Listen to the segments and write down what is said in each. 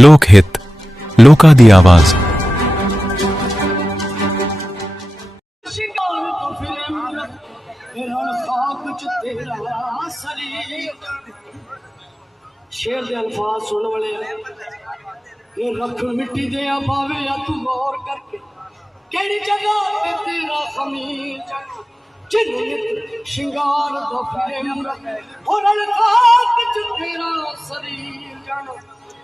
लोकहित लोकादि आवाज शेर के अल्फाज सुन वाले ये रख मिट्टी दे आ करके तेरा खमीर जानो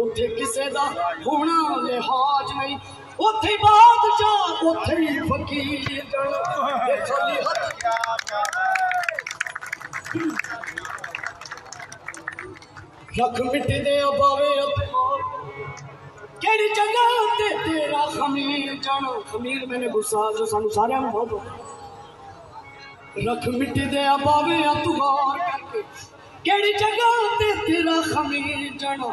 ਉੱਥੇ ਕਿਸੇ ਦਾ ਹੋਣਾ ਲਿਹਾਜ ਨਹੀਂ ਉੱਥੇ ਬਾਦਸ਼ਾਹ ਉੱਥੇ ਹੀ ਫਕੀਰ ਲੱਖ ਮਿੱਟੀ ਦੇ ਆਵੇ ਕਿਹੜੀ ਚੰਗਾ ਤੇ ਤੇਰਾ ਖਮੀਰ ਜਾਣੋ ਖਮੀਰ ਮੈਨੇ ਗੁੱਸਾ ਜੋ ਸਾਨੂੰ ਸਾਰਿਆਂ ਨੂੰ ਬਹੁਤ ਰੱਖ ਮਿੱਟੀ ਦੇ ਆਵੇ ਤੁਹਾਰ ਕਰਕੇ ਕਿਹੜੀ ਚੰਗਾ ਤੇ ਤੇਰਾ ਖਮੀਰ ਜਾਣੋ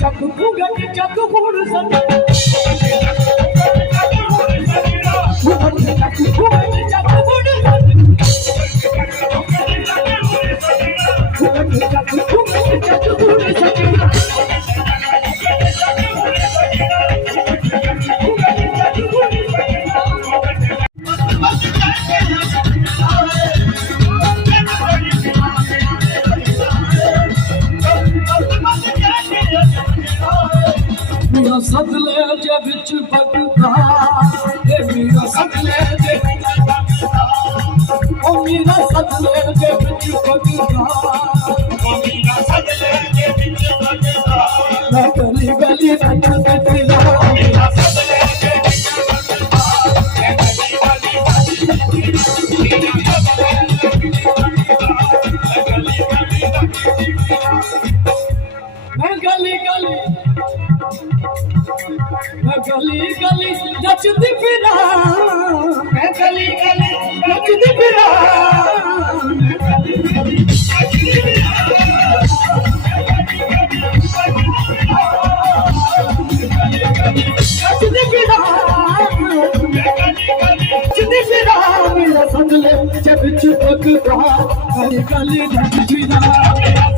ጨብጡ ደግ ጨብጡ ሁሉ ሰው ਮੇਰਾ ਸੱਦ ਲੈ ਜੇ ਵਿੱਚ ਫਟਦਾ ਏ ਮੇਰਾ ਸੱਦ ਲੈ ਜੇ ਓ ਮੇਰਾ ਸੱਦ ਲੈ ਜੇ ਵਿੱਚ ਫਟਦਾ ਓ ਮੇਰਾ ਸੱਦ ਲੈ ਜੇ ਵਿੱਚ ਫਟਦਾ ਮੈਂ गली गली जचती फिरा मैं गली गली जचती फिरा जब चुपक रहा कल कल झट जुदा